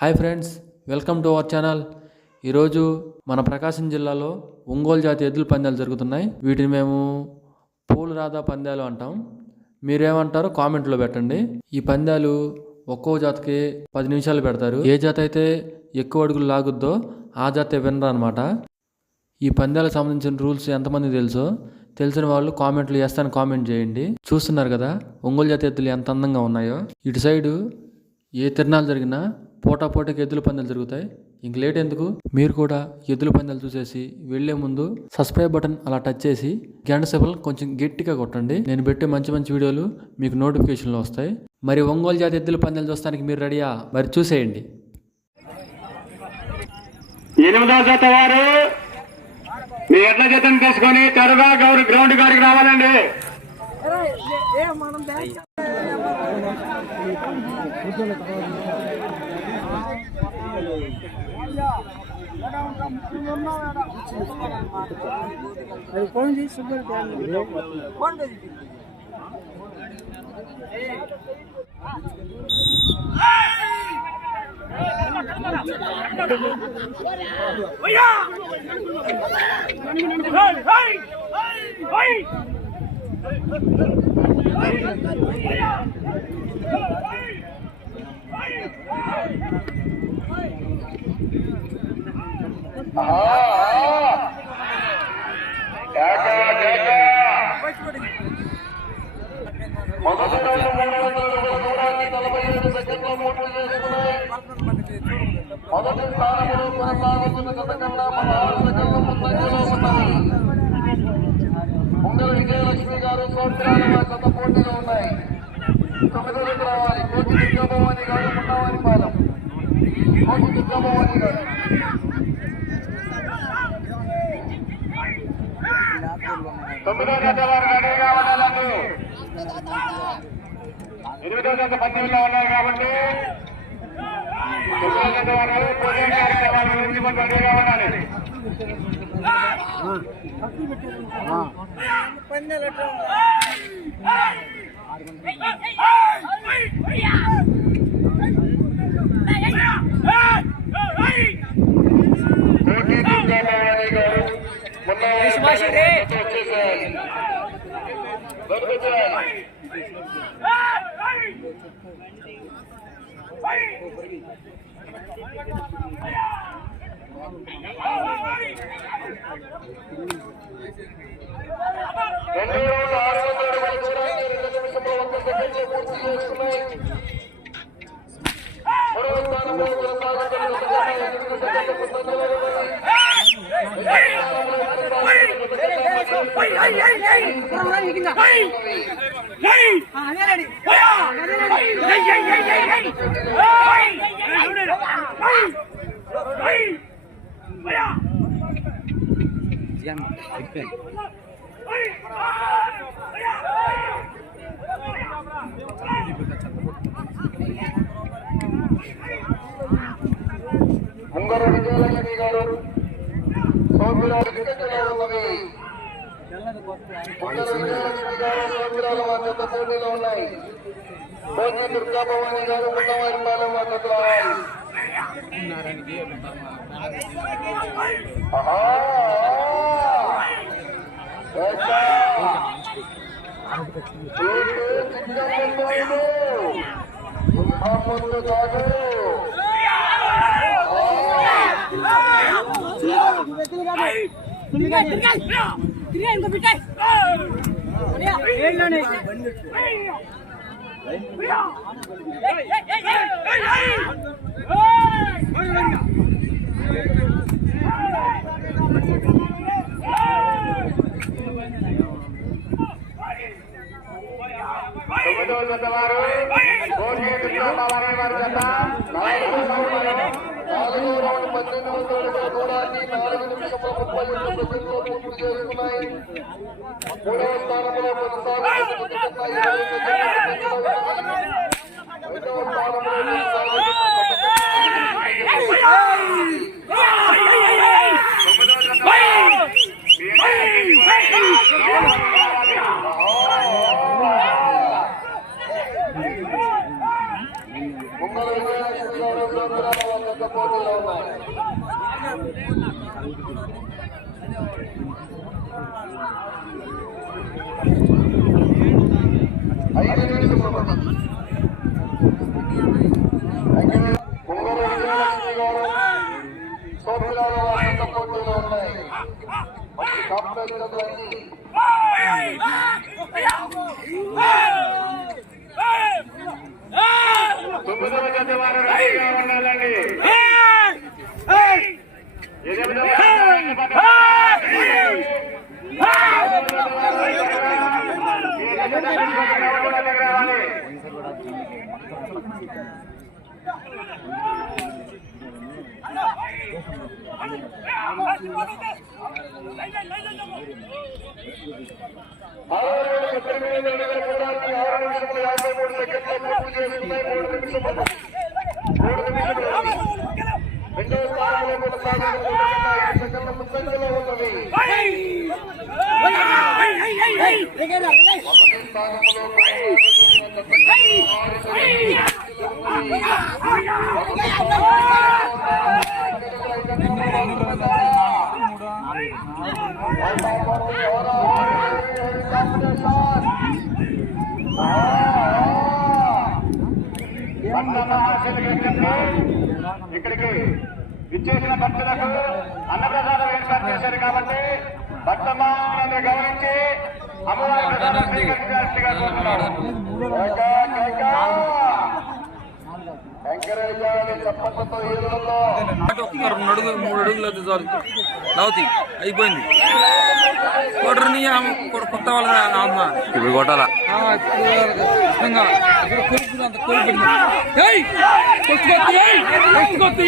Hi friends, welcome to our channel. ఈరోజు మన ప్రకాశం జిల్లాలో ఒంగోలు జాతి ఎద్దుల పందాలు జరుగుతున్నాయి. వీటిని మేము పూల రాధా పందాలు అంటాం. మీరేమంటారో కామెంట్లో పెట్టండి. ఈ పందాలు ఒక్కో జాతికి 10 నిమిషాలు పెడతారు. ఏ జాతి అయితే ఎక్కువ అడుగులు లాగుద్దో ఆ జాతి వినరు అనమాట. ఈ పందాలకు సంబంధించిన రూల్స్ ఎంతమంది తెలుసో తెలిసిన వాళ్ళు కామెంట్లు చేస్తాను, కామెంట్ చేయండి. చూస్తున్నారు కదా ఒంగోలు జాతి ఎద్దులు ఎంత అందంగా ఉన్నాయో. ఇటు సైడు ఏ తిరణాలు జరిగినా పోటాపోటీకి ఎద్దుల పందాలు జరుగుతాయి. ఇంక లేట్ ఎందుకు, మీరు కూడా ఎద్దుల పందాలు చూసేసి వెళ్లే ముందు సబ్స్క్రైబ్ బటన్ అలా టచ్ చేసి గంట సింబల్ కొంచెం గట్టిగా కొట్టండి. నేను పెట్టే మంచి మంచి వీడియోలు మీకు నోటిఫికేషన్లో వస్తాయి. మరి ఒంగోలు జాతి ఎద్దుల పందాలు చూస్తానికి మీరు రెడీయా? మరి చూసేయండి. 8వ జత వారు మీ ఎడ్ల జతను తీసుకొని త్వరగా గ్రౌండ్ గారికి రావాలండి. మొదటి స్థానంలో కొనసాగుతున్న గత కన్నా 16 సెకండ్ల ముందంజలో ఉన్నాయి. ముంగల విజయలక్ష్మి గారు సోత్రాల గత పోటీలో ఉన్నాయి. 9వ రావాలి కోటి దుర్గాభవాని గారు మున్నవారి పాలెం. కోటి దుర్గాభవాని గారు 9వ జత వారు రెడీగా ఉండాలండి. 8వ జత పద్దెనిమిదిలో ఉన్నారు కాబట్టి 9వ జత వారు పూజా కార్యక్రమాల గురించి మనం రెడీగా ఉండాలి. కోటి దుర్గాభవాని గారు ముంగర విజయలక్ష్మి గారు సౌకర్యాలు ఉన్నవి. ముంగర విజయలక్ష్మి గారు సౌకర్యాలు మా చెత్త పోటీలో ఉన్నాయి. కోటి దుర్గాభవాని గారు మున్నవారి పాలెం మా చెత్త రావాలి. గోత్రాల వారి యొక్క పోటీలో ఉన్నాయి. ఐదు నిమిషములు ఒంగోలు విజయలక్ష్మి గారు సోపిరాల వారి యొక్క పోటీలో ఉన్నాయి. మంచి కాంపిటీషన్ అన్ని తొమ్మిదవ జత వారు రెడీగా ఉండాలండి. రెండవ స్థానంలో కొనసాగుతున్న 5 సెకండ్ల ముందంజలో ఉన్నది. మొదటి స్థానంలో ఇక్కడికి ఇచ్చేసిన భక్తులకు అన్నప్రసాదం ఏర్పాటు చేశారు కాబట్టి భక్తమాన్ని గమనించి అమ్మవారి ప్రసాదం స్వీకరించాల్సిందిగా కోరుతున్నాను. వెంకటేశ్వర చప్పట్లతో ఈదులలో ఒక్క 2 అడుగులు 3 అడుగులు అయితే చాలు లావుతి అయిపోయింది. కొట్టరని కొత్త వాళ్ళ అమ్మ ఇప్పుడు కొట్టాలా కొట్టుకొత్తి